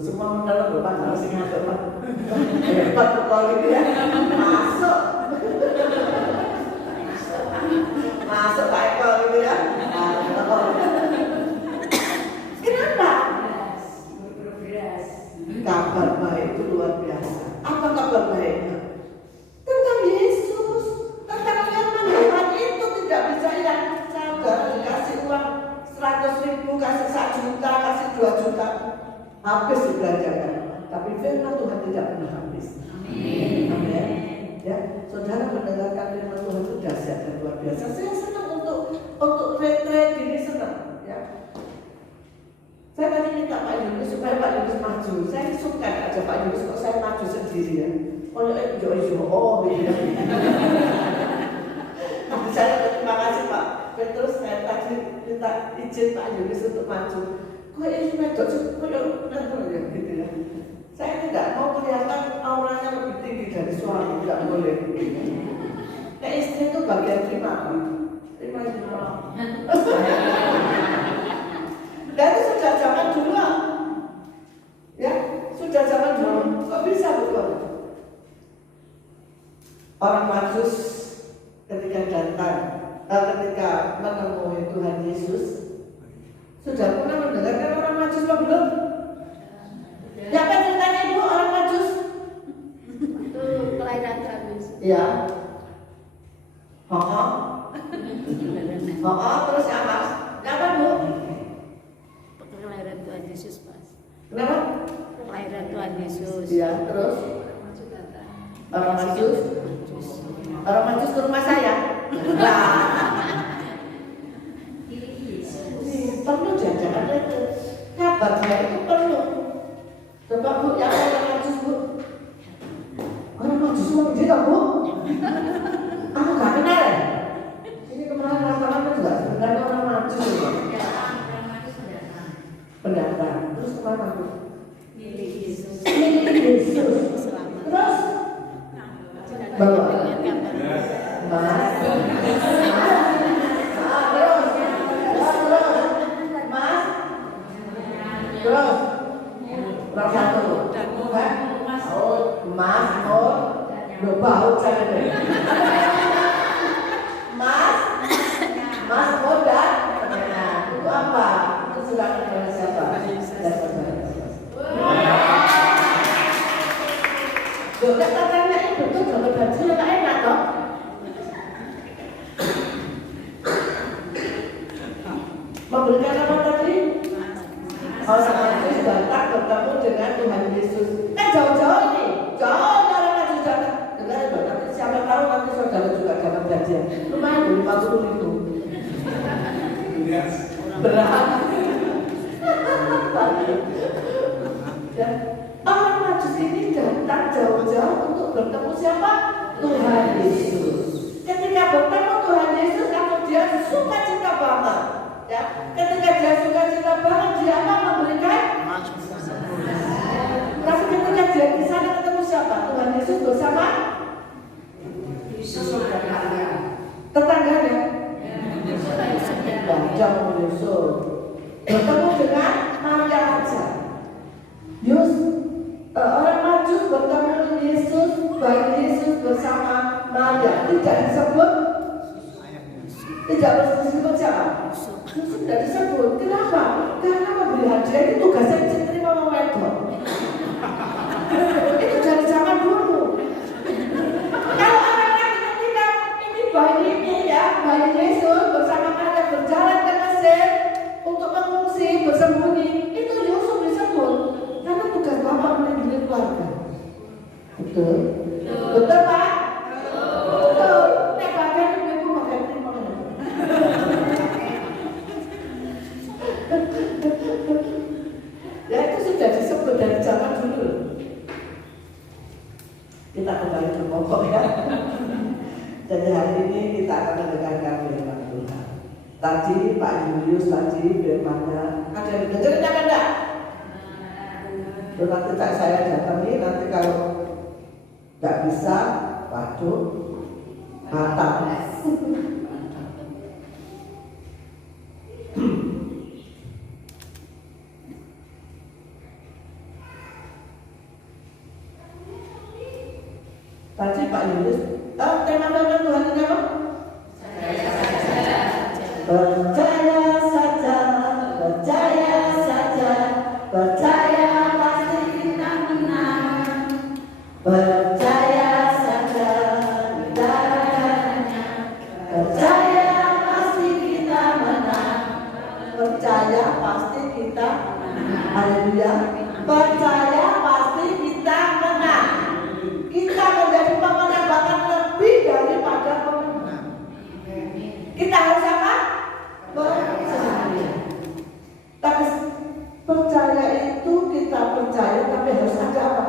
Semua mendalam Bapak harus ingat Bapak. Hebat betul itu ya. Masuk. Masuk Pak Eko gitu ya. Kenapa? Kabar baik itu luar biasa. Apa kabar baiknya? Tentang Yesus, tentang firman Tuhan itu tidak bisa hilang. Saudara dikasih uang 100.000, kasih 1 juta, kasih 2 juta, habis dibelanjakan. Tapi firman Tuhan tidak pernah habis. Amin. Ya, saudara mendengarkan firman Tuhan itu dahsyat dan luar biasa. Saya senang untuk retret ini senang. Ya. Saya tadi minta Pak Yunus supaya Pak Yunus maju. Saya suka aja Pak Yunus kok saya maju sendiri ya. Oh gitu. Saya terima kasih Pak. Terus saya tadi minta izin Pak Yunus untuk maju. Kok ini medok gitu ya. Saya tidak mau kelihatan auranya lebih tinggi dari suami, tidak boleh. Kayak istri itu bagian terima. Dan itu sudah zaman dulu, ya, sudah zaman dulu. Kok bisa betul? Orang Majus ketika datang, ketika menemui Tuhan Yesus, sudah pernah mendengarkan orang Majus atau belum? Ya apa ceritanya Ibu orang Majus? Itu kelahiran Tuhan Yesus. Ya. Terus apa? Apa Bu? Kelahiran Tuhan Yesus, Mas. Kenapa? Kelahiran Tuhan Yesus. Ya, terus orang Majus. Orang Majus ke rumah saya. Perlu jajaran itu. Kabar saya itu perlu. Coba Bu, yang orang Majus Bu. Orang Majus mau dia Bu. Aku gak kenal ya. Ini kemarin rasa-rasa juga sebenarnya orang Majus. Pendatang. Terus kemana Bu? Milik Yesus. Terus bawa terus berapa satu? Mas, lo bau saya deh. Mas, dan itu apa? Itu surat dari siapa? Sudah katanya itu tuh dapat baju yang enak toh. Memberikan apa tadi? Orang Majus datang bertemu dengan Tuhan Yesus. Jauh-jauh ini, jauh dari Majus datang. Dengar itu, nanti siapa tahu nanti saudara juga dapat gajian. Lumayan 50.000. Berat. Ya. Orang Majus ini datang jauh-jauh untuk bertemu siapa? Tuhan Yesus. Ketika bertemu Tuhan Yesus, atau dia suka cita banget. Ya, ketika dia suka cita banget, dia akan memberikan. Tapi ketika dia di sana ketemu siapa? Tuhan Yesus bersama tetangganya. Jauh Yesus bertemu dengan Maria Raja. Orang Majus bertemu dengan Yesus, baik Yesus bersama Maria. Tidak disebut siapa? Yesus tidak disebut. Kenapa? Karena memberi hadiah itu tugasnya diterima sama wedok. Itu dari zaman dulu. Kalau anak-anak ketika ini bayi ini ya, bayi Yesus bersama Maria berjalan ke Mesir untuk mengungsi bersembunyi, itu Yusuf disebut. Karena tugas Bapak melindungi keluarga. Betul? Betul Pak? Betul. Nek bagian ibu makan terima. Ya itu sudah disebut dari zaman dulu. Kita kembali ke pokok ya. Jadi hari ini kita akan mendengarkan firman Tuhan. Tadi Pak Julius tadi firman-Nya ada yang dengerin apa enggak? Nanti saya datangi, nanti kalau nggak bisa, waduh, batal. Tadi Pak Yunus, tema firman Tuhan ini apa? Percaya saja, percaya saja, percaya pasti kita menang. Percaya saja, kita adanya. Percaya pasti kita menang. Percaya pasti kita menang. Haleluya. Percaya pasti kita menang. Kita menjadi pemenang bahkan lebih daripada pemenang. Kita harus apa? Percaya. Tapi percaya itu kita percaya, tapi harus ada apa?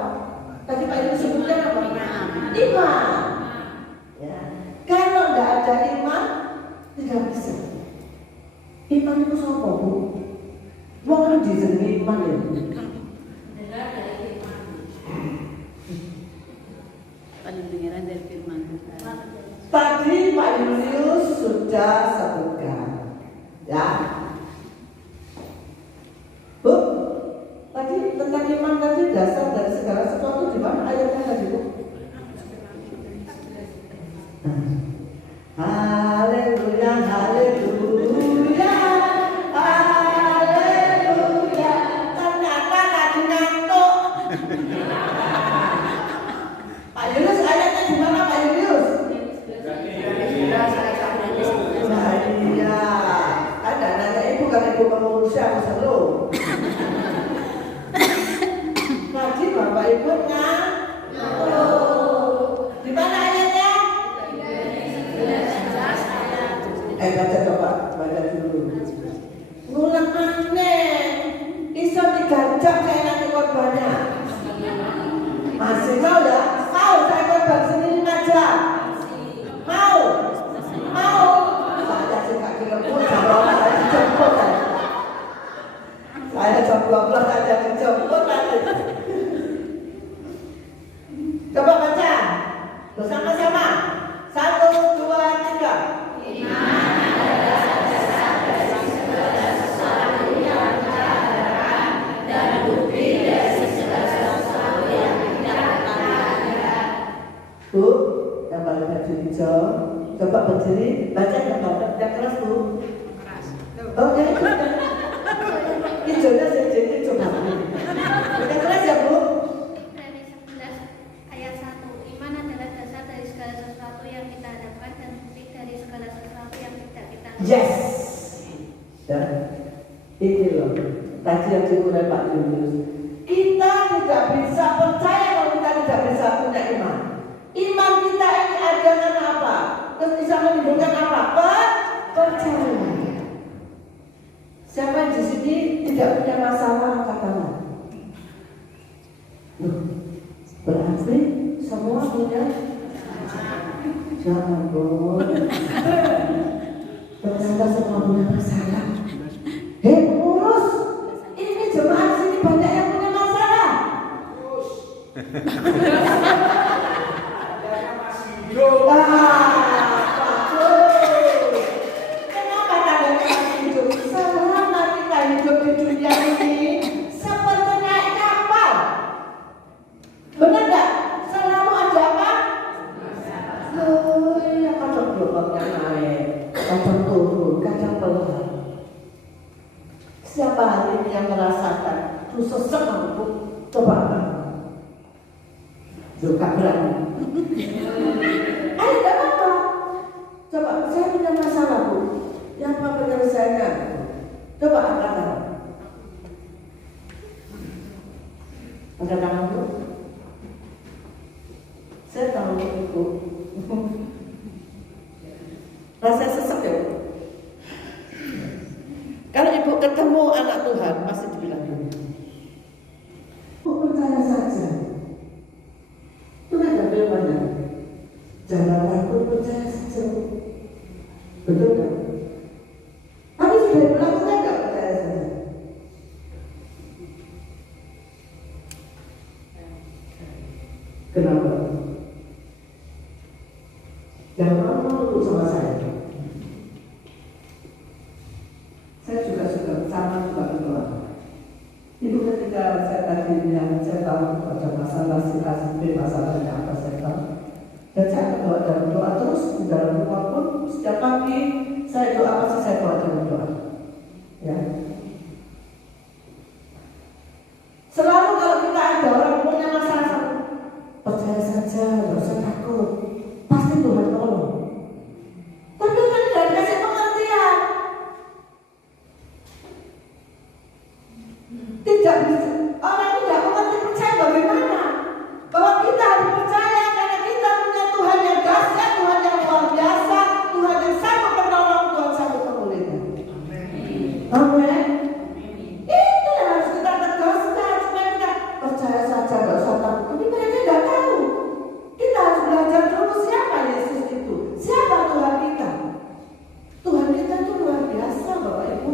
Tadi Pak Ibu sebutkan apa? Iman. Ya. Kalau tidak ada iman, tidak bisa. Iman itu apa, Bu? Wong kan dijenengi iman ya. Pendengaran dari firman Tuhan. Tadi Pak Julius sudah sebutkan, ya. Bu, tadi tentang iman tadi dasar dari segala sesuatu di mana ayatnya tadi, Bu? Haleluya, haleluya, haleluya. Ternyata tadi ngantuk. Pak Julius ayatnya di mana, Pak Julius? Nah, iya. Ada nanya ibu kan ibu mengurus aku selalu. Tadi Bapak Ibu di mana ayatnya? Baca coba, baca dulu. Ngulang aneh. Iso 3 jam saya nanti korbannya. Masih mau ya? Mau saya korban sendiri 5 jam? Mau? Mau? Saya sih gak dilebut, saya dijemput saya. Saya jam 12 saja dijemput nanti. Coba baca bersama-sama. 1, 2, 3. Bu, yang paling baju hijau, coba berdiri, baca yang keras, Bu. Oh, ya itu kan. Hijaunya sedikit, coba. Yang keras ya, Bu. Ibrani 11 ayat 1. Iman adalah dasar dari segala sesuatu yang kita harapkan dan bukti dari segala sesuatu yang tidak kita lihat. Yes. Ya. Ini loh. Tadi yang dimulai Pak Julius. Kita tidak bisa percaya kalau kita tidak bisa punya iman. Iman kita ini ada karena apa? Terus bisa menimbulkan apa? Percaya. Siapa yang di sini tidak punya masalah angkat tangan? Berarti semua punya. Jangan bohong. Ternyata semua punya masalah. Hei pengurus, ini jemaat sini banyak yang punya masalah. Kenapa tandanya masih hidup? Selama kita hidup di dunia ini seperti naik kapal. Benar nggak? Selalu ada apa? Oh iya, kadang gelombangnya naik, kadang turun, kadang pelan. Siapa hari ini yang merasakan itu sesek aku? Coba juga berani. Ayo tidak apa. Coba saya punya masalah, Bu. Yang apa penyelesaiannya? Coba angkat tangan. Angkat tangan, Bu. Saya tahu Ibu. Rasa sesek ya, Bu. Kalau Ibu ketemu anak Tuhan pasti dibilang ini. Bu, percaya saja. Itu kan ada firman-Nya. Jangan takut, percaya saja. Betul kan? Tapi sudah bilang saya nggak percaya saja. Kenapa? Jangan kamu nurut sama saya. Saya juga suka sama juga menolak. Ibu ketika saya tadi bilang saya tahu ada masalah si A si B masalahnya apa saya tahu. setiap pagi saya doa, pasti saya doa dengan doa. Ya. Selalu kalau kita ada orang punya masalah, percaya saja, nggak usah takut, pasti Tuhan tolong. Tapi kan nggak dikasih pengertian, tidak bisa. Orang itu tidak mengerti percaya bagaimana, bahwa kita harus percaya karena kita punya Tuhan yang dahsyat, Tuhan yang luar biasa, Tuhan yang sanggup menolong, Tuhan sanggup memulihkan. Amin. Itu yang harus kita tegaskan supaya kita percaya saja, nggak usah takut. Tapi mereka nggak tahu. Kita harus belajar dulu siapa Yesus itu, siapa Tuhan kita. Tuhan kita itu luar biasa, Bapak Ibu.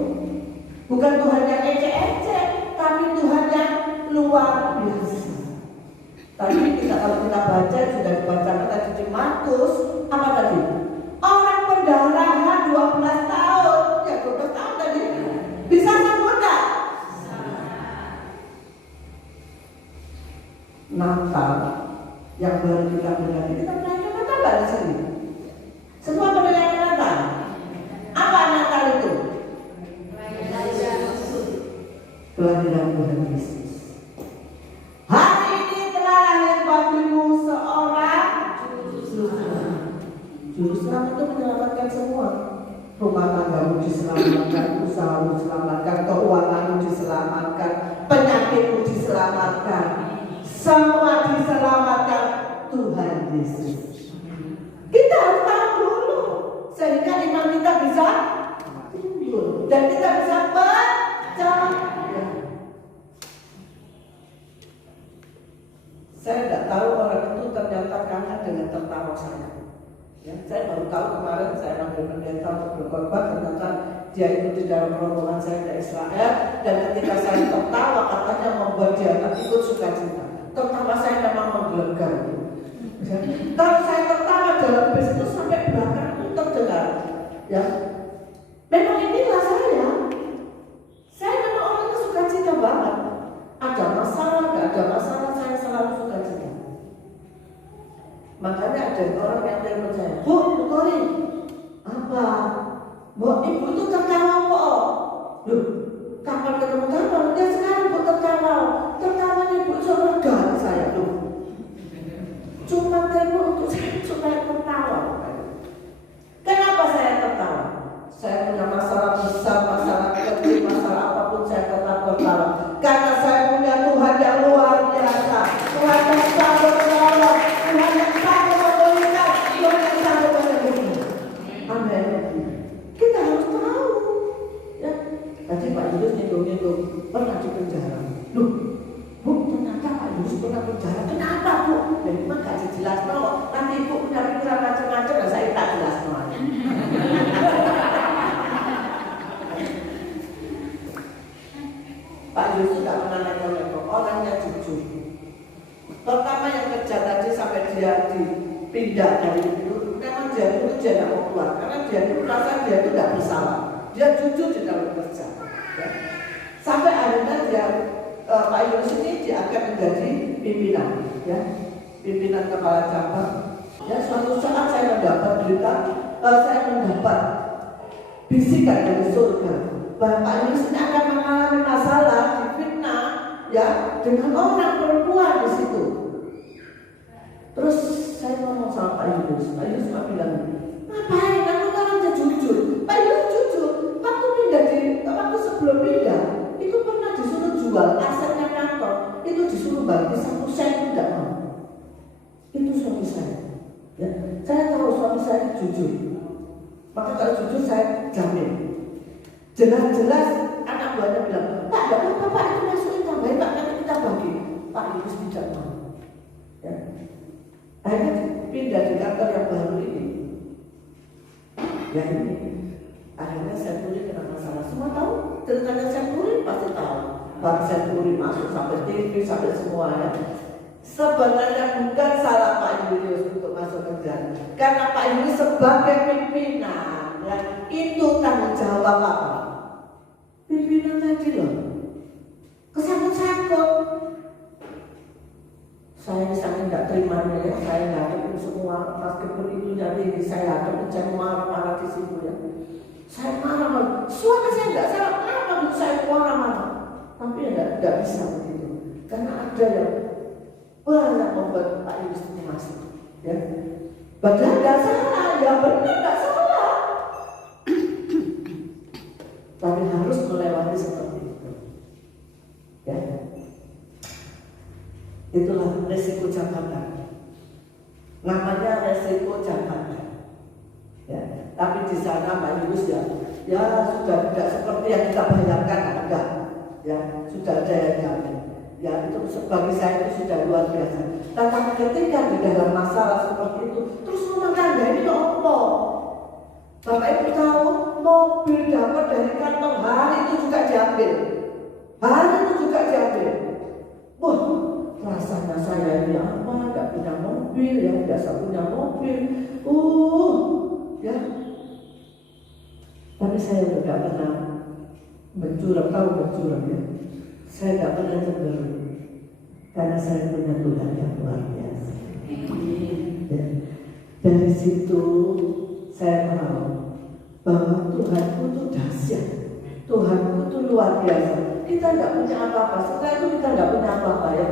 Bukan Tuhan yang ecek-ecek, tapi Tuhan yang luar biasa. Tadi kalau kita baca sudah dibacakan tadi di Markus, apa tadi? Orang pendarahan 12 tahun, ya 12 tahun tadi. Bisa sembuh enggak? Natal yang baru kita berarti kita merayakan Natal nggak di sini? Semua merayakan Natal. Apa Natal itu? Kelahiran Tuhan Yesus. Hari ini telah lahir bagimu seorang juru selamat. Juru selamat itu menyelamatkan semua. Rumah tanggamu diselamatkan, usahamu diselamatkan, keuanganmu diselamatkan, penyakitmu diselamatkan, semua diselamatkan Tuhan Yesus. Kita harus tahu dulu sehingga iman kita bisa timbul dan kita bisa percaya. Saya tidak tahu orang itu ternyata kangen dengan tertawa saya. Ya, saya baru tahu kemarin saya panggil pendeta untuk berkorban, ternyata dia itu di dalam rombongan saya ke Israel, dan ketika saya tertawa katanya membuat dia ikut sukacita. Tertawa saya memang menggelegar. Ya. Kalau saya tertawa dalam bis itu sampai belakang terdengar. Ya, memang inilah saya. Saya memang orang yang sukacita banget. Ada masalah, nggak ada masalah, saya selalu sukacita. Makanya ada orang yang telepon saya, Bu Tori, apa? Bu, ibu itu tertawa kok. Loh, kapan ketemu kamu? Ya sekarang Bu tertawa. Tertawanya ibu itu lega saya tuh. Cuma telepon untuk saya supaya tertawa. Kenapa saya tertawa? Saya punya masalah besar, masalah kecil, masalah apapun saya tetap tertawa. Karena saya punya Tuhan yang luar biasa, Tuhan yang sanggup menolong, Tuhan yang sanggup memulihkan, Tuhan yang sanggup menyembuhkan. Amin. Kita harus tahu. Ya, tadi Pak Yunus nyinggung-nyinggung pernah di penjara. Loh, Bu, ternyata Pak Yunus pernah penjara. Kenapa Bu? Dan memang gak dijelas no. Nanti Ibu punya pikiran macam-macam, dan saya tak jelas no. Pak Yunus tidak pernah neko-neko, orangnya jujur. Pertama yang kerja tadi sampai dia dipindah dari itu, memang dia itu tidak mau keluar karena dia itu merasa dia itu tidak bersalah. Dia jujur di dalam kerja. Ya. Sampai akhirnya dia Pak Yunus ini diangkat menjadi pimpinan, ya, pimpinan kepala cabang. Ya, suatu saat saya mendapat berita, saya mendapat bisikan dari surga bahwa Pak Yunus ini akan mengalami masalah, difitnah, ya, dengan orang perempuan di situ. Terus saya ngomong sama Pak Yunus cuma bilang, ngapain? Kamu kan aja jujur. Pak Yunus jujur. Waktu sebelum pindah, itu pernah disuruh jual asetnya kantor, itu disuruh bagi 1 sen tidak mau. Itu suami saya. Ya, saya tahu suami saya jujur. Maka kalau jujur saya jamin. Jelas-jelas anak buahnya bilang, Pak, tidak apa-apa Pak, itu masukin tambahin Pak, nanti kita bagi. Pak Yunus tidak mau. Ya. Akhirnya pindah di kantor yang baru ini. Ya ini. Akhirnya Senturi kena masalah. Semua tahu ceritanya Senturi pasti tahu. Bahkan Senturi masuk sampai TV sampai semuanya. Sebenarnya bukan salah Pak Yunus untuk masuk kerja, karena Pak Yunus sebagai pimpinan, ya, itu tanggung jawab apa? Pimpinan tadi loh, kesangkut-sangkut. Saya sangat tidak terimanya ya, saya hadapin semua, meskipun itunya tinggi, saya hadapin, saya marah-marah di situ ya. Saya marah, suami saya nggak salah, apa pun saya marah-marah. Tapi ya nggak bisa begitu, karena ada yang banyak membuat Pak Yunus itu masuk ya. Padahal nggak salah, ya benar nggak salah. Tapi harus melewati seperti itu ya. Itulah resiko jabatan. Namanya resiko jabatan. Ya, tapi di sana Pak Yunus ya sudah tidak seperti yang kita bayangkan, enggak. Ya, sudah ada yang jamin. Ya, itu bagi saya itu sudah luar biasa. Tetapi ketika di dalam masalah seperti itu, terus rumah tangga ini apa? Bapak Ibu tahu, mobil dapat dari kantor hari itu juga diambil. Hari itu juga diambil. Wah, rasanya saya ini apa? Tidak punya mobil, ya biasa punya mobil. Ya. Tapi saya tidak pernah mencurang, tahu mencurang ya. Saya tidak pernah cenderung, karena saya punya Tuhan yang luar biasa. Ya. Dari situ saya tahu bahwa Tuhanku itu dahsyat, Tuhanku itu luar biasa. Kita tidak punya apa-apa, setelah itu kita tidak punya apa-apa ya.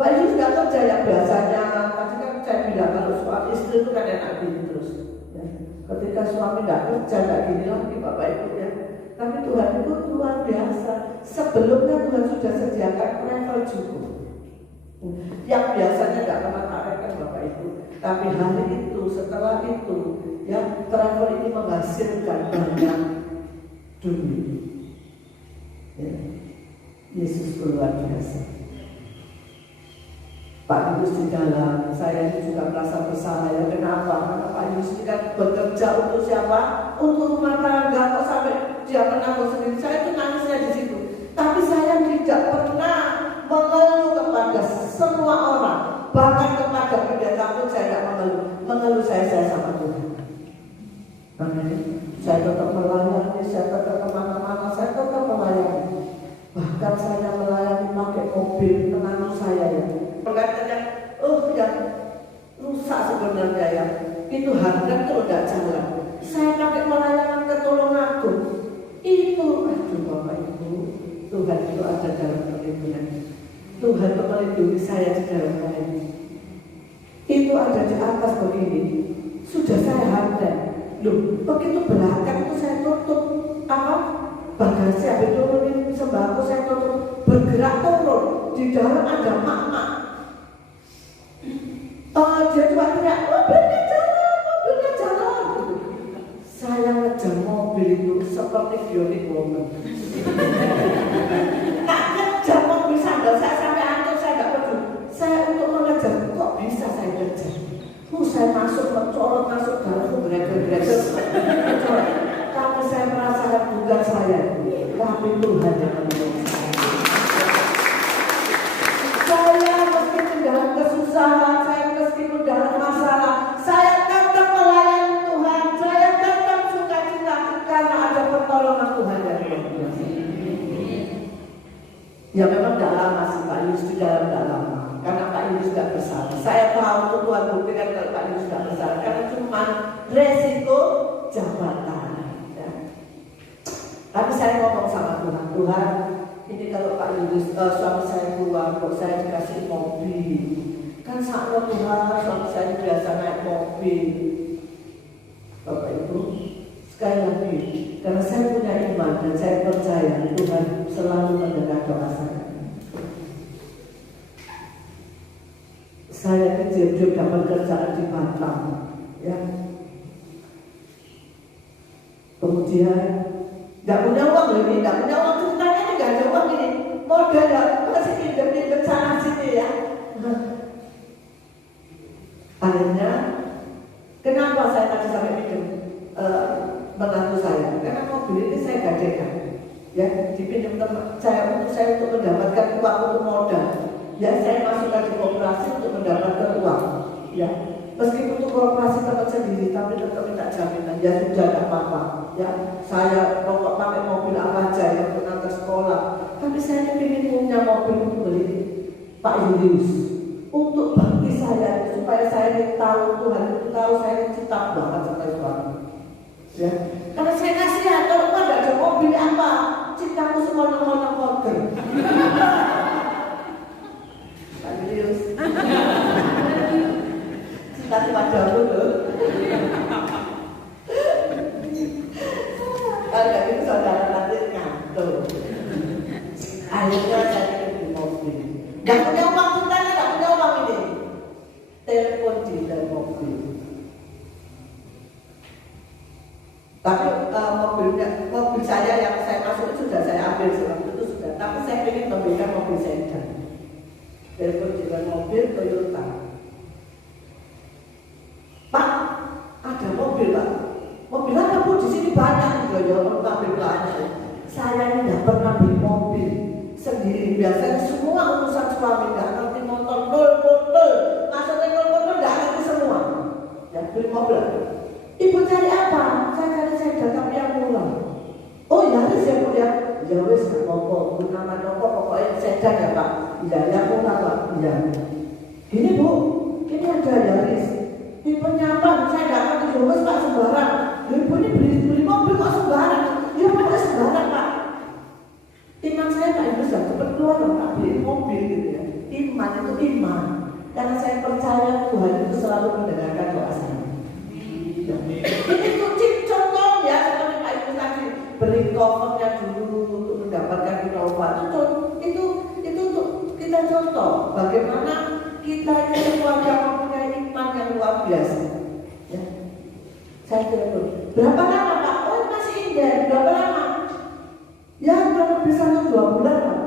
Pak Yunus tidak kerja yang biasanya, tadi kan saya bilang kalau suami istri itu kan enak gini terus. Ya. Ketika suami tidak kerja, tidak gini lagi Bapak Ibu ya. Tapi Tuhan itu luar biasa. Sebelumnya Tuhan sudah sediakan travel cukup. Yang biasanya tidak pernah tarik Bapak Ibu. Tapi hari itu, setelah itu, ya travel ini menghasilkan banyak duit. Ya. Yesus luar biasa. Pak Yunus di dalam, saya juga merasa bersalah ya. Kenapa? Karena Pak Yunus ini kan bekerja untuk siapa? Untuk rumah tangga. Kok sampai dia menanggung sendiri? Saya itu nangisnya di situ. Tapi saya tidak pernah mengeluh kepada semua orang, bahkan kepada pendeta pun saya tidak mengeluh. Mengeluh saya sama Tuhan. Amin. Saya tetap melayani, saya tetap kemana-mana, saya tetap melayani. Bahkan saya melayani pakai mobil menantu saya ya. Perkataan yang rusak sebenarnya ya. Itu harga kalau tidak jalan. Saya pakai melayani ke Tulungagung. Itu, aduh Bapak Ibu, Tuhan itu ada dalam perlindungan. Tuhan melindungi saya di dalam hal ini. Itu ada di atas begini. Sudah saya handal. Loh, begitu belakang itu saya tutup apa? Bagasi habis turunin sembako saya tutup. Bergerak turun. Di dalam ada mak-mak. Dia cuma teriak, mobilnya jalan. Saya ngejar mobil itu seperti bionic woman. Tak ngejar mobil sandal saya sampai antuk, saya nggak peduli. Saya untuk mengejar, kok bisa saya ngejar? Saya masuk mencolot, masuk dalam greger. Tapi saya merasakan bukan saya, tapi Tuhan yang menolong saya. Meskipun dalam kesusahan, saya meskipun dalam masalah, saya tetap melayani Tuhan. Saya tetap sukacita karena ada pertolongan Tuhan yang luar biasa. Ya memang tidak lama sih Pak Yunus di dalam tidak lama, karena Pak Yunus tidak bersalah. Saya tahu Tuhan buktikan kalau Pak Yunus tidak bersalah, karena cuma resiko jabatan. Ya. Tapi saya ngomong sama Tuhan, Tuhan, ini kalau Pak Yunus suami saya keluar, kok saya dikasih mobil. Kan sama Tuhan, suami saya biasa naik mobil. Bapak Ibu, sekali lagi, karena saya punya iman dan saya percaya Tuhan selalu mendengar doa saya. Saya kecil dapat kerjaan di Batam, ya. Kemudian nggak punya uang ini, nggak punya uang, ceritanya ini nggak ada uang ini. Modal ya, masih pinjam sana sini ya. Akhirnya, kenapa saya tadi sampai pinjam menantu saya? Karena mobil ini saya gadekan, ya, dipinjam teman saya untuk mendapatkan uang untuk modal. Ya, saya masukkan di koperasi untuk mendapatkan uang. Ya, meskipun untuk koperasi tempat sendiri, tapi tetap minta jaminan. Ya sudah tidak apa-apa. Ya, saya pokok pakai mobil apa aja ya untuk nanti sekolah. Tapi saya ingin punya mobil untuk beli Pak Yunus untuk baptis Nggak punya uang jutaan, nggak punya uang ini. Telepon dealer mobil. Tapi mobil saya yang saya masuk itu sudah saya ambil selama itu sudah. Tapi saya ingin memberikan mobil sedan. Telepon dealer mobil Toyota. Pak, ada mobil Pak. Mobil apa Bu? Di sini banyak. Ya, mobil banyak. Saya ini tidak pernah beli mobil sendiri. Biasanya semua urusan suami, nggak ngerti motor, nol. Maksudnya nol nggak ngerti semua. Ya, beli mobil. Ibu cari apa? Saya cari sedan tapi yang murah. Oh Yaris ya Bu ya? Ya wes nggak apa-apa. Nama pokoknya sedan ya Pak. Ya, yang murah Pak. Ya. Gini Bu, ini ada Yaris. Tipe nyaman, saya nggak ngerti juga Pak sembarang. Ibu ini beli mobil kok sembarang? Ya Pak sembarang Pak. Iman saya Pak Ibu sudah cepat keluar Pak beli mobil gitu ya. Iman itu iman. Karena saya percaya Tuhan itu selalu mendengarkan doa saya. Ini kucing contoh ya seperti Pak Ibu tadi beli covernya dulu untuk mendapatkan inovasi itu untuk kita contoh bagaimana kita ini keluarga mempunyai iman yang luar biasa. Ya. Saya telepon. Berapa lama Pak? Oh masih indah. Berapa lama? Ya kalau bisa 1-2 bulan Pak.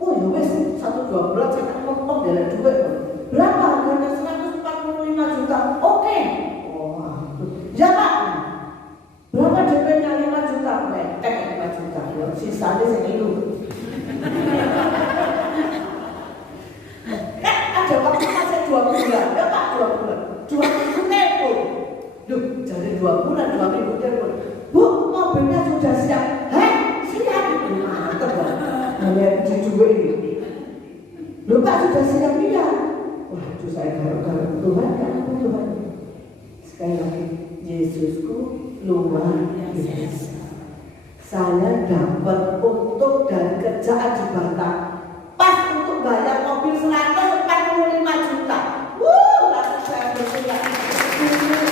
Oh ya wes 1-2 bulan saya akan potong dari duit Pak. Berapa? Harganya 145 juta. Oke. Ya Pak. Berapa DP-nya 5 juta? Netek 5 juta. Ya sisanya segitu. Ada waktu masih 2 bulan. Ya Pak 2 bulan. 2 minggu telepon. Duh, jadi 2 bulan 2 minggu telepon. Bu, mobilnya sudah siap. Hei, siap. Mantap Pak. Namanya cucu ini. Loh Pak sudah siap ya? Waduh saya garuk-garuk. Tuhan kan Tuhan. Sekali lagi. Yesusku luar biasa. Saya dapat untung dari kerjaan di Batam. Pas untuk bayar mobil 145 juta. Lalu saya berpikir,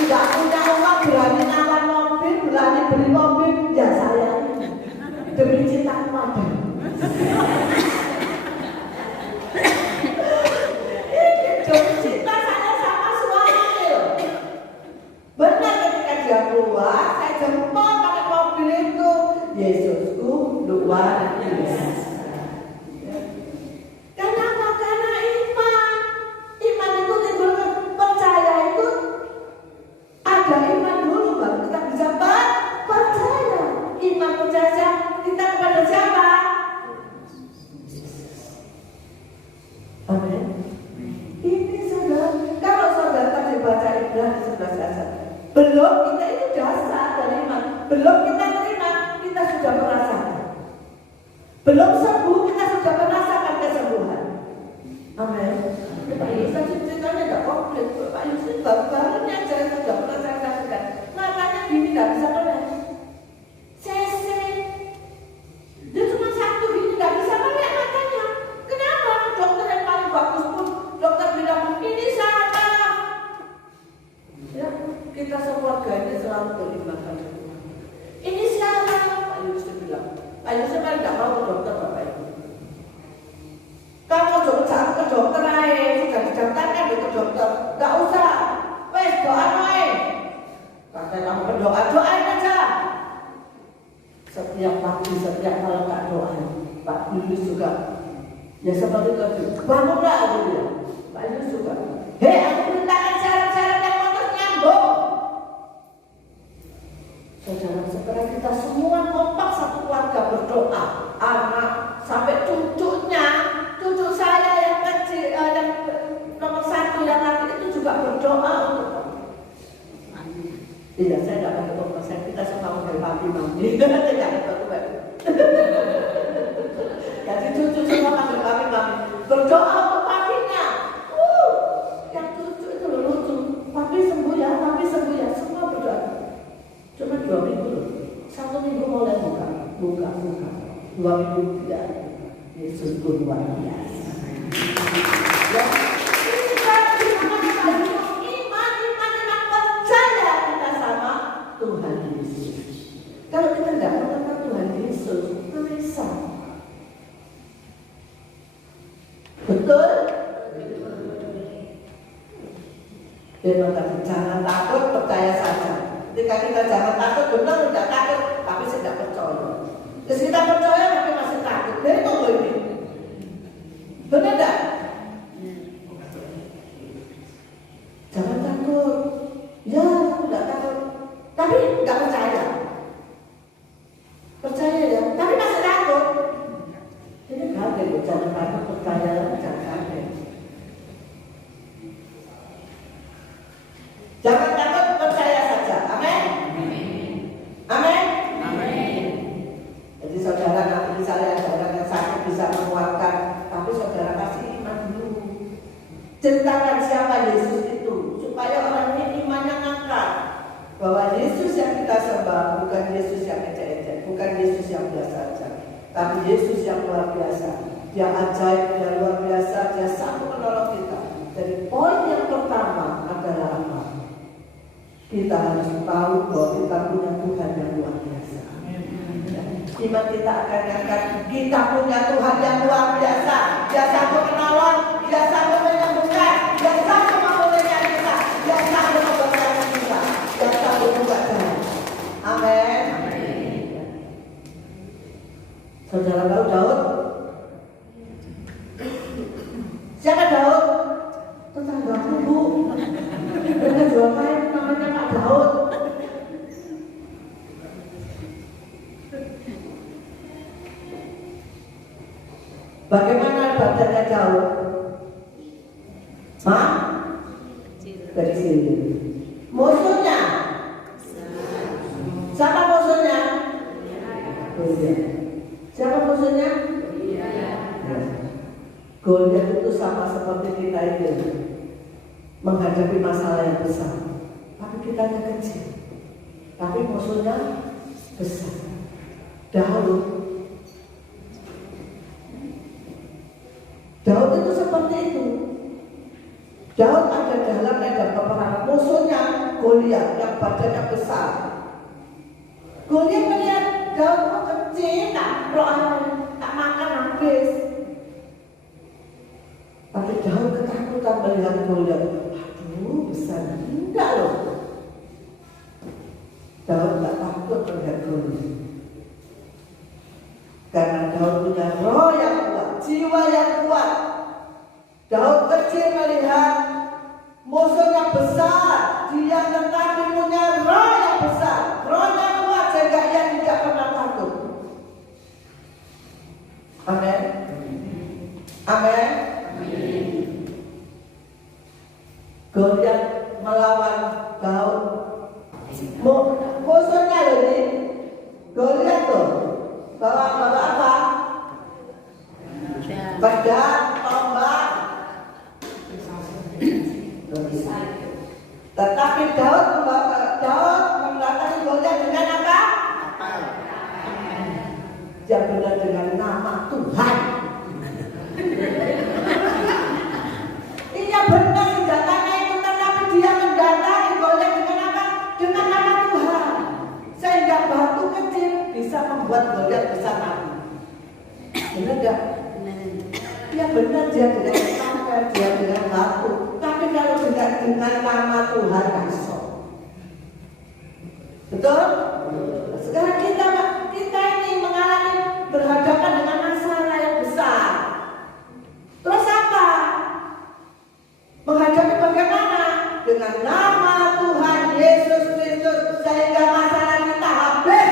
tidak punya uang berani nawar mobil, berani beli mobil. Ya saya demi cinta kepada. Demi cinta saya sama suami. Benar ketika dia keluar, saya jemput pakai mobil itu. Yesusku luar biasa. Kenapa? Karena iman. Iman itu timbul percaya itu. Ada iman dulu baru kita bisa percaya. Iman percaya kita kepada siapa? Amin. Ini saudara, kalau saudara tadi baca Ibrani 11 belum kita itu dasar dari iman. Belum kita terima, kita sudah merasakan. Belum sembuh, kita sudah merasakan kesembuhan. Amin. Pak Yusuf ceritanya tidak komplit. Pak Yusuf baru-barunya saya sudah merasakan. Makanya gini tidak bisa menang. CC. Dia cuma satu ini tidak bisa melihat matanya. Kenapa? Dokter yang paling bagus pun dokter bilang ini salah. Ya, kita sekeluarga ini selalu beribadah. Ini salah. Pak Yusuf bilang. Pak Yusuf kan tidak mau ke dokter Bapak Ibu. Kamu cari ke dokter aja, sudah didaftarkan ke dokter. Tidak usah. Wes doa aja. Kata kamu berdoa, doain aja. Setiap pagi, setiap malam tak doa. Pak Yusuf juga. Ya seperti itu. Bangunlah aku dia. Pak Yusuf juga. Hei, aku mintakan syarat-syarat yang mau nyambung. Saudara, sekarang kita semua kompak satu keluarga berdoa. Anak sampai cucunya, cucu saya yang kecil, yang nomor 1 yang laki itu juga berdoa untuk kamu. Iya, saya tidak akan ketemu saya. Kita semua dari papi mami. Tidak ketemu. Jadi cucu semua panggil papi mami. Berdoa untuk papinya. Yang cucu itu lucu. Papi sembuh ya, semua berdoa. Cuma 2 minggu loh. 1 minggu mulai buka. 2 minggu tidak. Yesus luar biasa. Ya, ini kan iman yang percaya kita sama Tuhan Yesus. Kalau kita tidak mengenal Dia mengatakan jangan takut, percaya saja. Ketika kita jangan takut, benar tidak takut, tapi tidak percaya. Terus kita percaya tapi masih takut. Dia itu ini. Benar tidak? Jangan takut. Ya, aku tidak takut. Tapi tidak percaya. Percaya ya, tapi masih takut. Jadi kaget, jangan takut, percaya, jangan kaget. Jangan takut, percaya saja. Amin. Amin. Amin. Jadi saudara, nanti misalnya ada orang yang sakit bisa menguatkan, tapi saudara kasih iman dulu. Ceritakan siapa Yesus itu, supaya orang ini imannya ngangkat. Bahwa Yesus yang kita sembah bukan Yesus yang ecek-ecek, bukan Yesus yang biasa saja, tapi Yesus yang luar biasa. Dia ajaib, dia luar biasa, dia sanggup menolong kita. Jadi poin yang pertama adalah apa? Kita harus tahu bahwa kita punya Tuhan yang luar biasa. Iman kita akan angkat. Kita punya Tuhan yang luar biasa. Dia sanggup menolong, dia sanggup menyembuhkan, dia sanggup memulihkan kita, dia sanggup memberkati kita, dia sanggup membuat jalan. Amin. Saudara tahu Daud? Siapa Daud? Tetanggaku, Bu. Mereka jual kain namanya Pak Daud. Bagaimana badannya Daud? Hah? Kecil. Musuhnya? Siapa musuhnya? Goliat. Siapa musuhnya? Goliat itu sama seperti kita itu, menghadapi masalah yang besar, tapi kita yang kecil, tapi musuhnya besar. Daud itu seperti itu. Daud ada dalam medan peperangan, musuhnya Goliat yang badannya besar. Goliat melihat Daud kecil, tak makan habis. Tapi Daud ketakutan melihat Goliat. Aduh, besar. Enggak loh. Daud tak takut melihat Goliat. Karena Daud punya roh yang kuat, jiwa yang kuat. Daud kecil melihat musuhnya besar, dia tetapi punya roh yang besar, roh yang kuat sehingga ia tidak pernah takut. Amin. Amin. Goliat melawan Daud. Musuhnya loh ini, Goliat tuh bawa apa? Pedang, tombak. Tetapi Daud mendatangi Goliat dengan apa? Dia benar dengan nama Tuhan. Iya benar senjatanya itu, tetapi dia mendatangi Goliat dengan apa? Dengan nama Tuhan. Sehingga batu kecil bisa membuat Goliat besar mati. Benar enggak? Ya benar, dia dengan tangga, dia dengan batu. Tapi kalau tidak dengan nama Tuhan bisa. Betul? Sekarang kita ini mengalami berhadapan dengan masalah yang besar. Terus apa? Menghadapi bagaimana? Dengan nama Tuhan Yesus Kristus, sehingga masalah kita habis.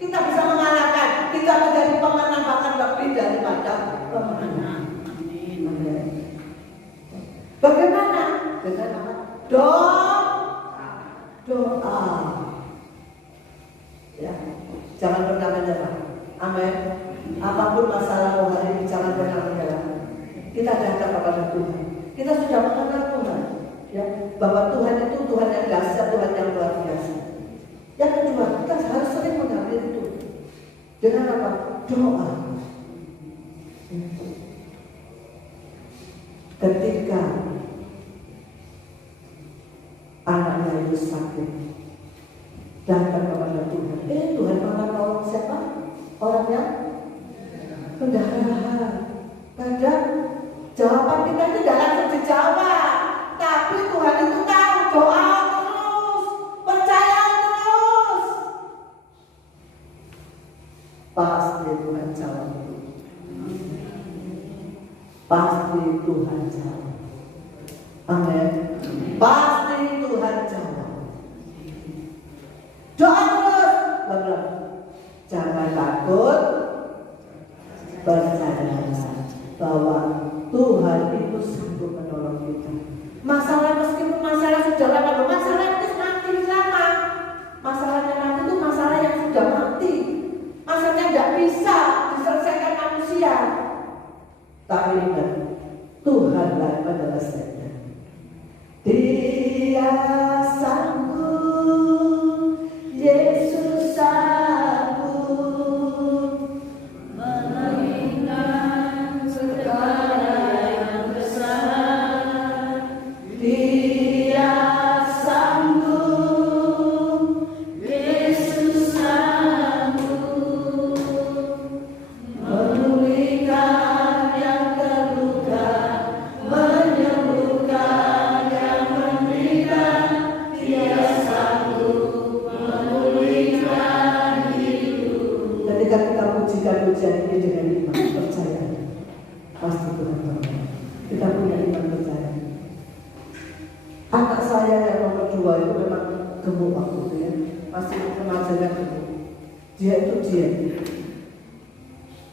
Kita bisa mengalahkan, kita menjadi pemenang bahkan lebih daripada pemenang. Bagaimana? Dengan apa? Doa. Ya, jangan pernah menyerah. Amin. Apapun masalah hari ini, jangan pernah menyerah. Kita datang kepada Tuhan. Kita sudah mengenal Tuhan, ya, bahwa Tuhan itu Tuhan yang dahsyat, Tuhan yang luar biasa. Yang kedua, kita harus sering mengambil itu dengan apa? Doa. Ketika anaknya itu sakit, datang kepada Tuhan. Tuhan pernah tolong siapa? Orang yang pendarahan. Kadang jawaban kita itu tidak langsung dijawab, tapi Tuhan itu Tuhan jawab. Amin. Pasti Tuhan jawab. Doa terus, benar. Jangan takut, percayalah bahwa Tuhan itu sanggup menolong kita. Masalah meskipun masalah sudah lama, masalah itu semakin lama. Masalahnya nanti itu masalah yang sudah mati. Masalahnya tidak bisa diselesaikan manusia. Tapi ingat, Tuhanlah menyelesaikan. Dia sanggup, Yesus sanggup mengalihkan segala yang besar. Dia sanggup, Yesus sanggup memulihkan yang terluka, menyembuhkan yang menderita. Dia sanggup memulihkan hidup. Ketika kita pujikan pujian ini dengan iman percaya, pasti Tuhan tolong. Kita punya iman percaya. Anak saya yang nomor 2 itu memang gemuk waktu itu ya, masih remajanya gemuk. Dia itu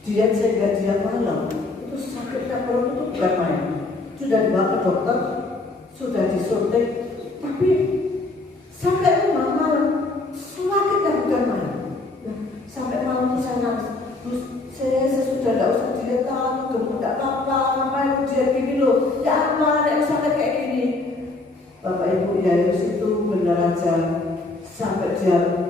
diet sehingga dia malam itu sakitnya perut itu bukan main. Sudah dibawa ke dokter, sudah disuntik, tapi sampai rumah malam sakitnya bukan main. Nah, sampai malam itu saya nangis. Terus saya sudah tidak usah diet, gemuk tidak apa-apa, ngapain dia gini loh, ya apa, tidak usah kayak gini. Bapak Ibu Yairus itu benar aja sampai dia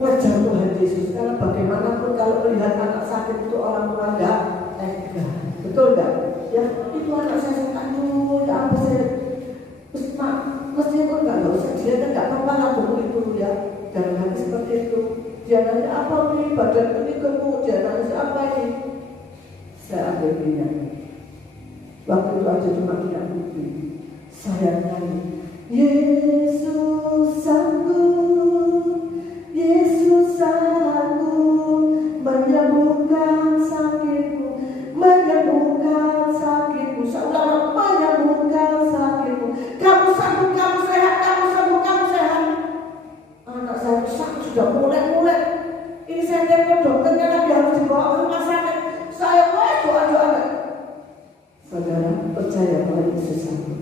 wajah Tuhan Yesus. Karena bagaimanapun kalau melihat anak sakit itu orang tua enggak tega, betul enggak? Ya itu anak saya sakit, aduh ya apa saya meskipun enggak usah dia kan enggak apa-apa lah dulu itu ya. Jangan nanti seperti itu. Dia nanya apa nih, badan ini gemuk, dia nanya apa ini? Saya ambil minyak. Waktu itu aja cuma minyak putih. Saya nyanyi, Yesus sanggup, Yesus sanggup menyembuhkan sakitmu, menyembuhkan sakitmu. Saudara, menyembuhkan sakitmu. Kamu sanggup, kamu sehat, kamu sembuh, kamu sehat. Anak saya sakit sudah mulai. Ini saya telepon dokternya lagi harus dibawa ke rumah sakit. Saya doa. Saudara, percaya bahwa Yesus sanggup.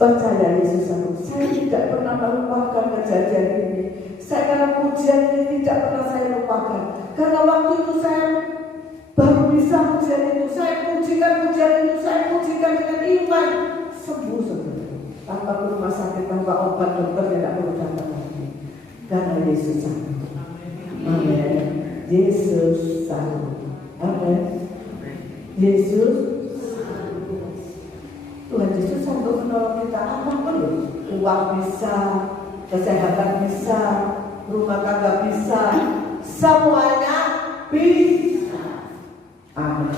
Percaya Yesus sanggup. Saya tidak pernah melupakan kejadian ini. Saya karena pujian ini tidak pernah saya lupakan. Karena waktu itu saya baru bisa pujian itu. Saya pujikan pujian itu. Saya pujikan dengan iman. Sembuh saudara. Tanpa ke rumah sakit, tanpa obat, dokter tidak perlu datang lagi. Karena Yesus sanggup. Amin. Yesus sanggup. Amin. Yesus sanggup. Tuhan Yesus sanggup menolong kita apapun loh. Uang bisa, kesehatan bisa, rumah tangga bisa, semuanya bisa. Amin.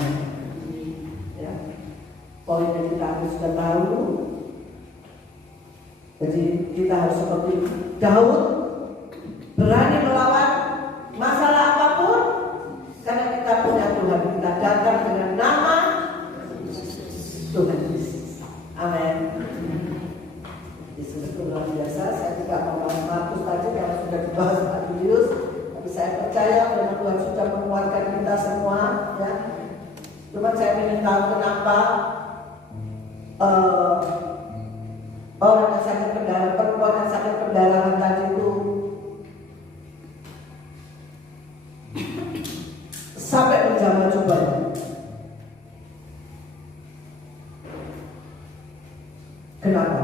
Ya. Poin yang kita harus sudah tahu. Jadi kita harus seperti Daud, berani melawan masalah apapun. Karena kita punya Tuhan, kita datang dengan nama Tuhan Yesus. Amin. Yesus itu luar biasa. Saya tidak mau menghapus tadi karena sudah dibahas Pak Julius. Tapi saya percaya bahwa Tuhan sudah menguatkan kita semua. Ya. Cuma saya ingin tahu kenapa orang yang sakit pendarahan, perempuan yang sakit pendarahan tadi itu sampai menjamah cobanya. Kenapa?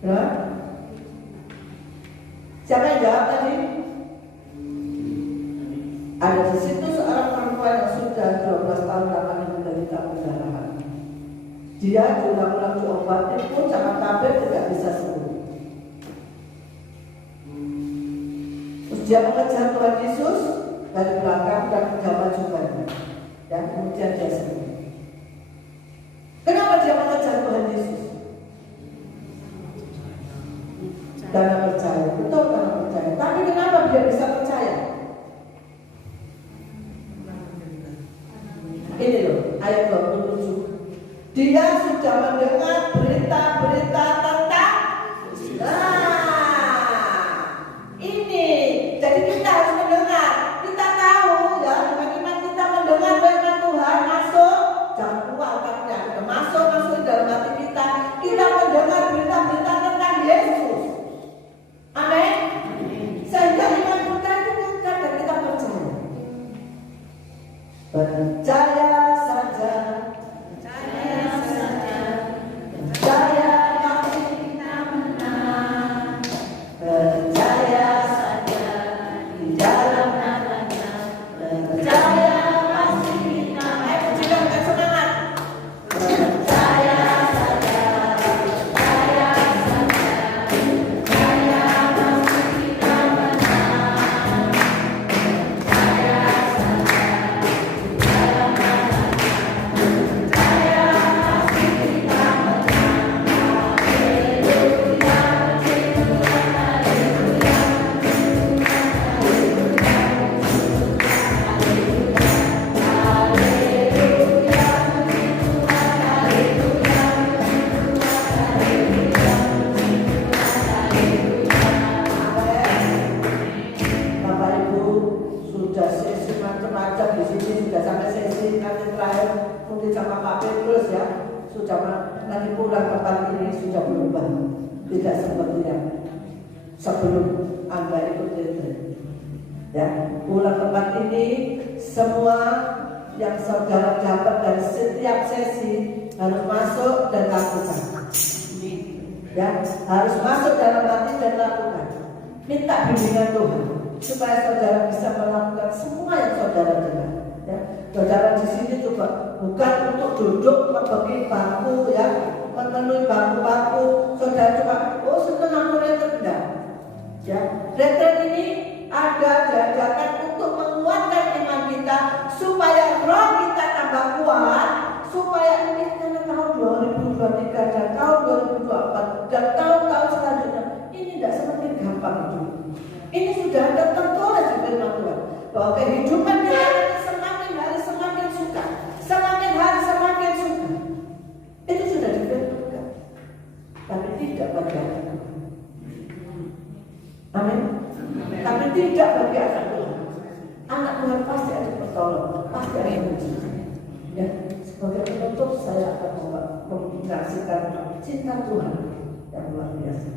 Ya? Siapa yang jawab tadi? Ada di situ seorang perempuan yang sudah 12 tahun lamanya menderita pendarahan. Dia diulang-ulang diobatin pun sama tablet tidak bisa sembuh. Terus dia mengejar Tuhan Yesus dari belakang dan menjamah jubahnya, dan kemudian dia sembuh. Kenapa dia mengejar Tuhan Yesus? Karena percaya, betul karena percaya. Tapi kenapa dia bisa percaya? ini loh, ayat 27. Dia sudah mendengar berita-berita tentang ini. Jadi kita harus mendengar. Kita tahu ya, bagaimana kita mendengar firman Tuhan masuk, jangan keluar otaknya, masuk dalam hati kita. Kita mendengar berita-berita tentang Yesus. Amin. Sehingga iman kita itu bukan dan kita percaya. Percaya saja. Percaya pasti kita menang. Percaya saja di dalam namanya. Percaya pasti kita menang. Percikan semangat. Percaya saja. Percaya saja. Percaya pasti kita menang. Percaya saja di dalam namanya. Percaya pasti kita menang. Bapak Ibu sudah sesi macam-macam di sini, sudah sampai sesi nanti terakhir mungkin sama Pak Petrus ya, sudah nanti pulang tempat ini sudah berubah, tidak seperti yang sebelum Anda ikut retret. Ya, pulang tempat ini semua yang saudara dapat dari setiap sesi harus masuk dan lakukan. Ya, harus masuk dalam hati dan lakukan. Minta bimbingan Tuhan supaya saudara bisa melakukan semua yang saudara dengar. Ya, saudara di sini juga bukan untuk duduk membagi bangku ya, memenuhi bangku-bangku. Saudara cuma senang aku retret enggak. Ya, retret ini ada diadakan untuk menguatkan iman kita supaya roh kita tambah kuat, supaya ini karena tahun 2023 dan tahun 2024 dan tahun-tahun selanjutnya ini tidak semakin gampang itu. Ini sudah ada tertulis di firman Tuhan bahwa kehidupan kita ini semakin hari semakin suka, semakin hari semakin suka. Itu sudah difirmankan, tapi tidak bagi anak Tuhan. Amin. Tapi tidak bagi anak Tuhan. Anak Tuhan pasti ada pertolongan, pasti ada mujizat. Ya, sebagai penutup saya akan mengingatkan cinta Tuhan yang luar biasa.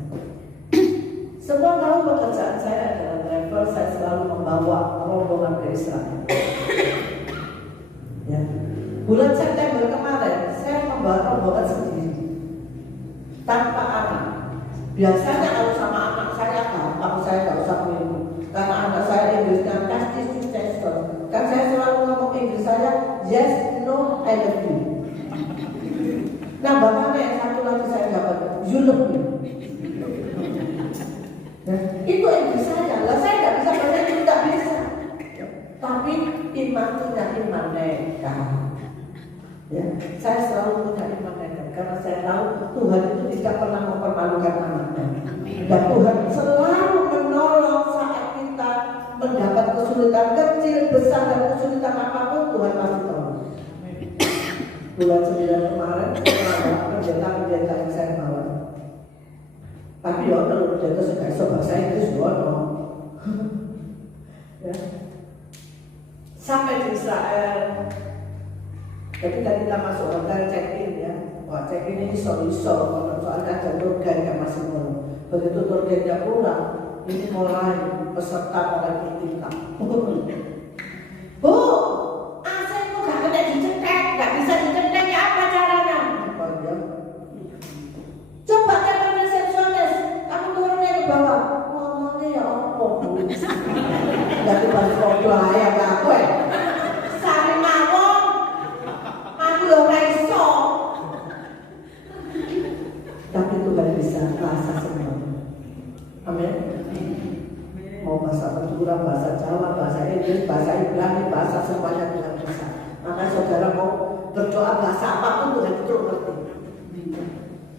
Semua tahu pekerjaan saya adalah driver, saya selalu membawa rombongan ke Israel. Ya. Bulan September kemarin saya membawa rombongan sendiri tanpa anak. Biasanya kalau sama anak saya gampang, saya nggak usah minum karena anak saya Inggrisnya kasih tester. Kan saya selalu ngomong Inggris saya yes, no, I love you. Nah bahkan yang satu lagi saya dapat you love me. Nah, itu Inggris saya. Lah saya nggak bisa bahasa Inggris, nggak bisa. Tapi iman punya iman nekat. Ya, saya selalu punya iman nekat karena saya tahu Tuhan itu tidak pernah mempermalukan anaknya. Dan Tuhan selalu menolong saat kita mendapat kesulitan kecil, besar dan kesulitan apapun Tuhan pasti tolong. Bulan 9 kemarin pendeta yang saya bawa. Tapi ya kalau pendeta sudah bisa bahasa Inggris ya. Sampai di Israel. Ketika kita masuk hotel check-in ya, wah check-in ini soalnya ada tour guide yang masih baru. Begitu tour guide-nya pulang, ini mulai peserta mulai bertingkah. Bu, AC itu gak kena dicetek, gak bisa dicetek ya apa caranya? Ya. Coba telepon resepsionis, kamu turunnya ke bawah. Ngomongnya ya apa bu? Jadi balik foto ayah gak aku ya. Sari mawon, aku ora iso. Tapi Tuhan bisa bahasa semua. Amin. Mau bahasa Madura, bahasa Jawa, bahasa Inggris, bahasa Ibrani, bahasa semuanya Tuhan bisa. Maka saudara mau berdoa bahasa apapun Tuhan itu ngerti.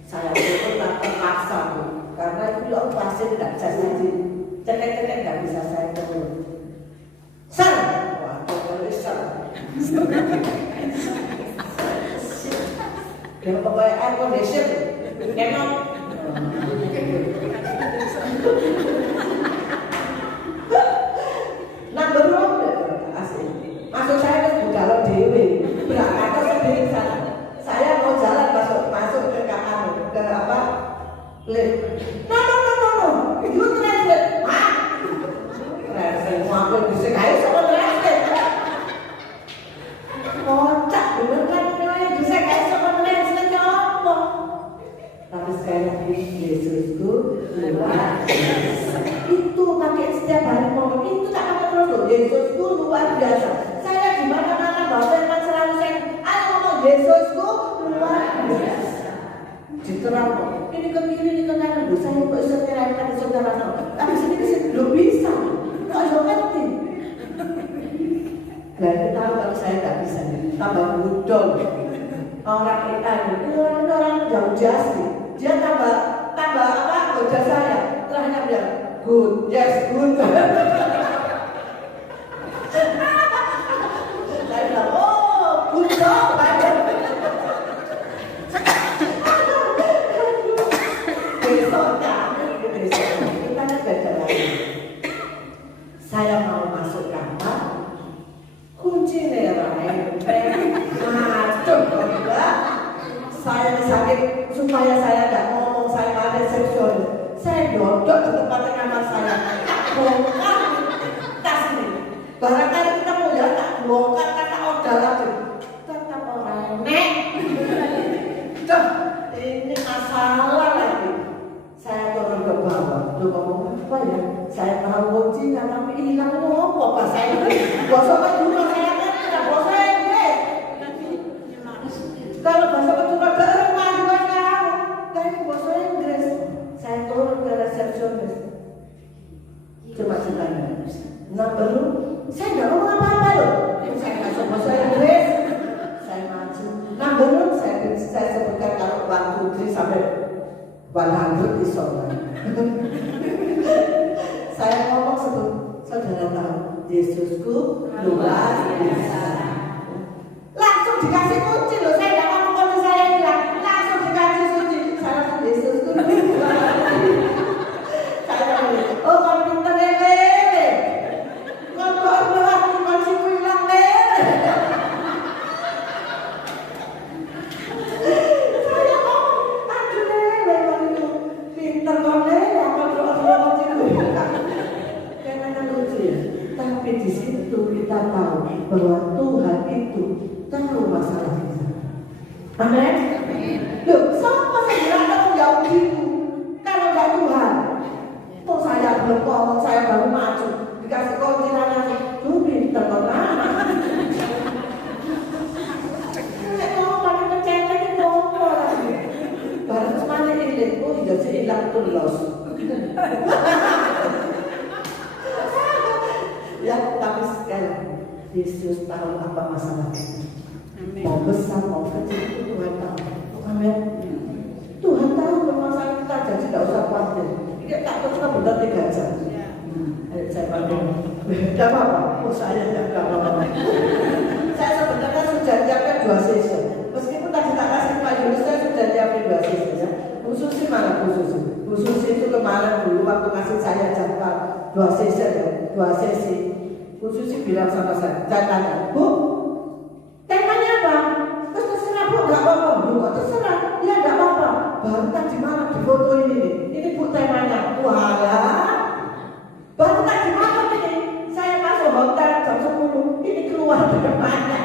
Saya itu tak terpaksa bu, karena itu loh pasti tidak bisa sendiri. Cetek-cetek nggak bisa saya turun. Sar, wah kalau sar. Yang pokoknya air condition, enak. Nah belum asli. Maksud saya kan kalau dewi berangkat sendiri sana. Saya mau jalan masuk ke apa? Lift. No. Itu translate. Hah? Translate. Mau ambil bisik aja sama translate. Kocak bener kan namanya bisik aja sama translate apa? Tapi sekali lagi Yesusku luar biasa. Itu pakai setiap hari ngomong itu tak pakai terus loh. Yesusku luar biasa. Saya di mana-mana bawa firman selalu saya ayo ngomong Yesusku luar biasa. Diterang ini ke kiri ini ke kanan. Saya kok bisa nyerahkan saudara. Tapi sini belum bisa. Kok bisa ngerti? Berarti tahu kalau saya tak bisa. Tambah budol. Orang kita itu orang jauh jasi. Dia tambah apa? Goda saya. Terakhirnya bilang good, yes good. Saya bilang oh good job. Besoknya kita belajar lagi. Saya mau masuk kamar, kunci nerai, macam enggak. Saya sakit supaya saya tidak ngomong saya ada seksual. Saya duduk di tempat kamar saya, bongkar tas ini. Barangkali kita mau lihat tak bongkar kata odal lagi. Tetap orang nek. Dah, ini masalah lagi. Saya turun ke bawah. Lu ngomong apa ya? Saya tahu kuncinya tapi hilang apa bahasa Inggris. Bahasa kedua saya kan tidak bahasa Inggris. Kalau bahasa kedua rumah juga tahu. Tapi bahasa Inggris. Saya turun ke resepsionis. Cuma ditanya. Nah baru saya nggak ngomong apa-apa loh. Saya masuk bahasa Inggris. Saya maju. Nah baru saya sebutkan kalau 1, 2, 3 sampai 100 is alright. Saya ngomong sebut saudara tahu Yesusku luar biasa. Langsung dikasih kunci loh. Saya nggak ngomong kunci saya bilang langsung dikasih kunci. Saya Yesusku luar biasa. Saya bilang oh kamu pintar lele. Kau bilang kunci hilang lele. Saya ngomong aduh lele kamu pintar kau lele. Tapi di situ kita tahu bahwa Tuhan itu tahu masalah kita. Amin. Loh, siapa saya bilang kamu jauh gitu? Kalau nggak Tuhan, tuh saya belum ngomong, saya baru maju dikasih kunci langsung. Tuh pintar mana? Saya ngomong pakai kecengkeh itu ngomong lagi. Baru semana ini, oh jadi hilang tuh los. Ya, tapi sekali Yesus tahu apa masalah kita. Mau besar, mau kecil itu Tuhan tahu. Amin. Tuhan tahu masalah kita, jadi tidak usah khawatir. Ini tak terus benar 3 jam. Saya panggil. Tidak apa-apa. Oh saya tidak apa-apa. Saya sebenarnya sudah siapkan 2 sesi. Meskipun tadi tak kasih Pak Yunus, saya sudah siapkan 2 sesi. Ya. Khususnya mana khususnya? Khususnya itu kemarin dulu waktu kasih saya jadwal 2 sesi ya. 2 sesi. Khususnya bilang sama saya, jangan Bu, temanya apa? Terus terserah Bu, gak apa-apa. Bu, kok terserah? Ya gak apa-apa. Baru tadi malam di foto ini Bu temanya. Walah, baru tadi malam ini saya masuk hotel jam 10, ini keluar temanya.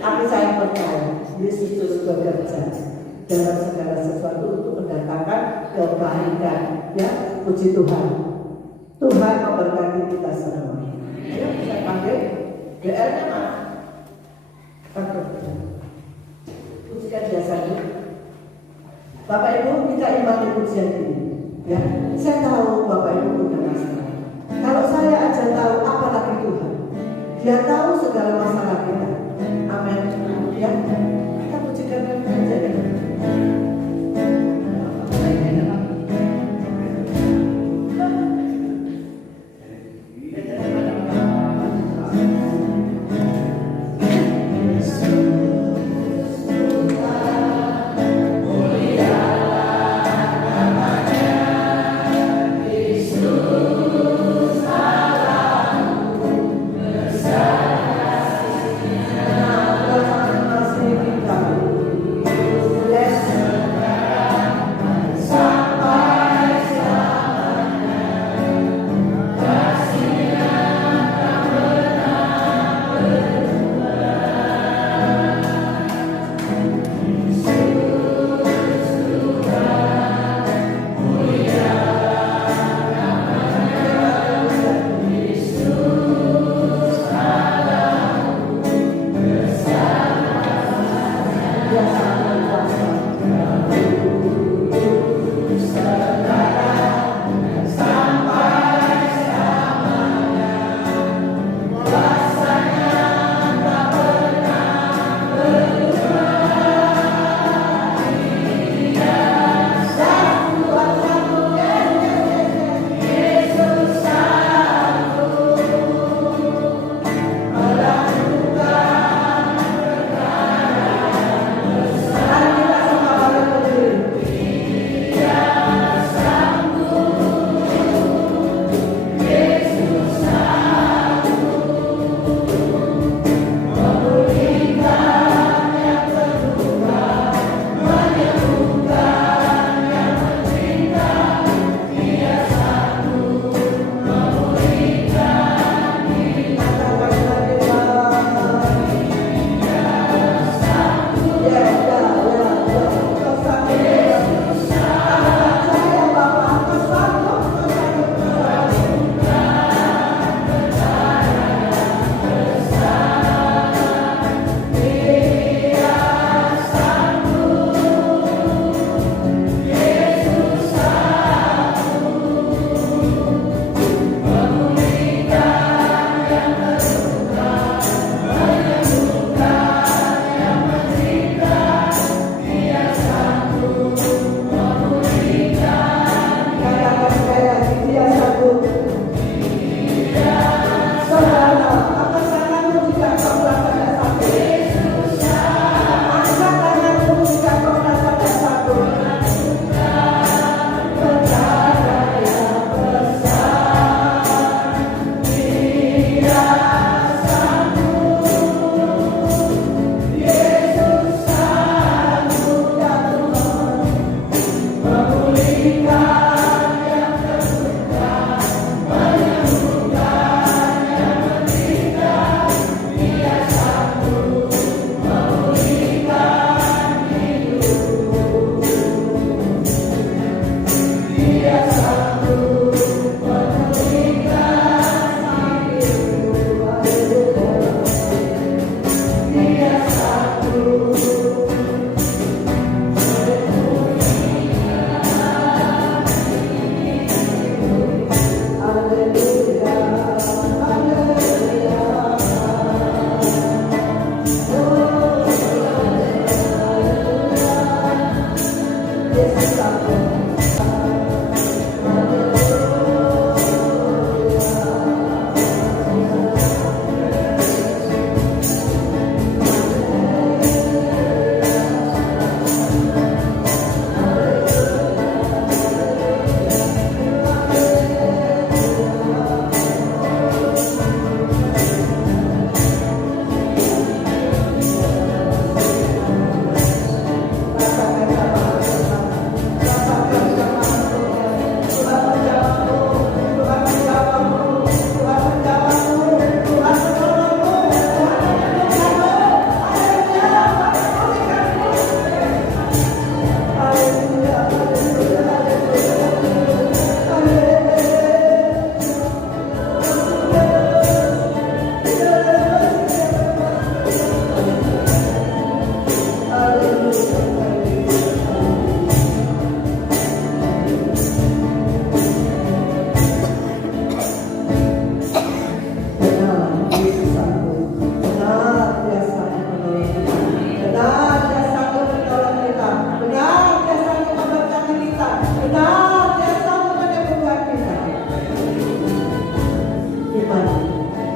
Tapi saya percaya Yesus terus bekerja dalam segala sesuatu untuk mendatangkan kebaikan. Ya, puji Tuhan. Tuhan memberkati kita semua. Ya, saya panggil BR-nya mana? Pujikan biasanya. Bapak Ibu kita imani pujian ini. Ya, saya tahu Bapak Ibu punya masalah. Kalau saya aja tahu apalagi Tuhan. Dia tahu segala masalah kita. Amin. Ya, kita pujikan saja ya.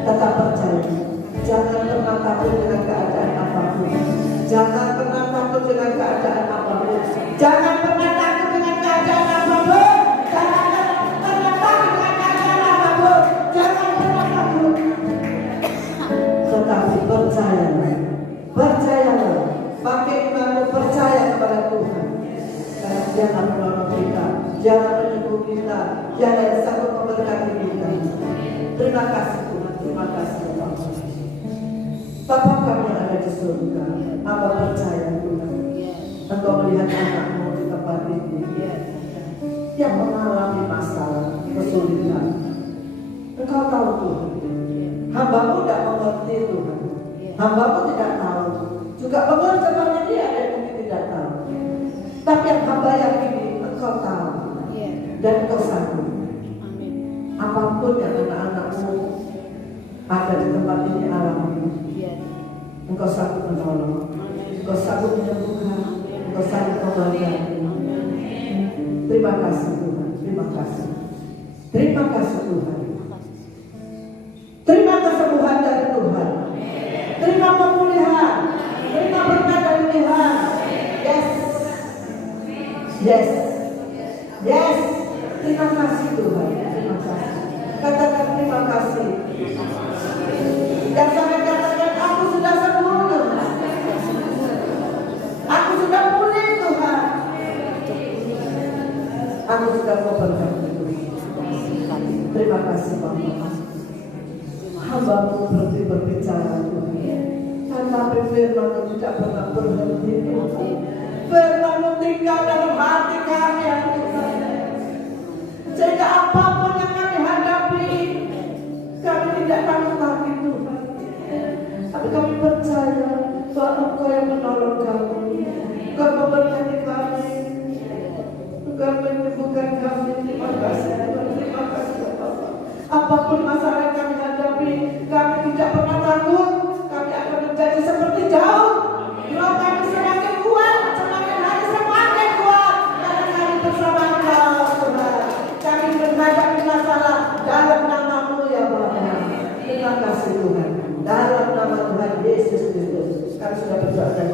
Tetap percaya. Jangan pernah takut dengan keadaan apapun. Jangan pernah takut dengan keadaan apapun. Jangan pernah takut dengan keadaan apapun. Jangan pernah takut dengan keadaan apapun. Jangan pernah takut. Tetapi percayalah. Percayalah. Pakai imanmu, percaya kepada Tuhan. Karena Dia akan menolong kita. Dia akan menyembuh kita. Dia yang sanggup memberkati kita. Terima kasih Tuhan. Terima kasih Bapak. Bapa kami yang ada di surga, Aba percaya Tuhan, Engkau melihat anakmu di tempat ini yang mengalami masalah, kesulitan. Engkau tahu Tuhan, hamba-Mu tidak mengerti Tuhan, hamba-Mu tidak tahu, juga pengertiannya dia ada yang mungkin tidak tahu. Tapi yang hamba yakini Engkau tahu dan Engkau sanggup. Apapun yang anak-anakmu ada di tempat ini alami, Engkau sanggup menolong, Engkau sanggup menyembuhkan, Engkau sanggup memberkati. Terima kasih Tuhan, terima kasih. Terima kasih Tuhan. Terima kesembuhan dari Tuhan. Terima pemulihan, terima berkat dari Tuhan. Yes, yes, yes. Terima kasih Tuhan, terima kasih. Katakan terima kasih. Dan sampai katakan aku sudah sembuh. Aku sudah pulih Tuhan. Aku sudah memberkati Tuhan. Terima kasih Bapak. Hamba-Mu berbicara Tuhan. Tetapi firman-Mu tidak pernah berhenti. Firman-Mu tinggal dalam hati kami ya Tuhan. Sehingga apapun yang kami hadapi, kami tidak takut lagi Tuhan. Tapi kami percaya bahwa Engkau yang menolong kami, Engkau memberkati kami, Engkau menyembuhkan kami. Terima kasih Tuhan, terima kasih Bapak. Apapun masalah yang kami hadapi, kami tidak pernah takut. Kami akan menjadi seperti Daud. Roh kami semakin kuat, semakin hari semakin kuat, karena kami bersama Engkau Tuhan. Kami menghadapi masalah dalam nama-Mu ya Bapa. Terima kasih Tuhan. Dalam nama Tuhan Yesus Kristus, kami sudah berdoa dan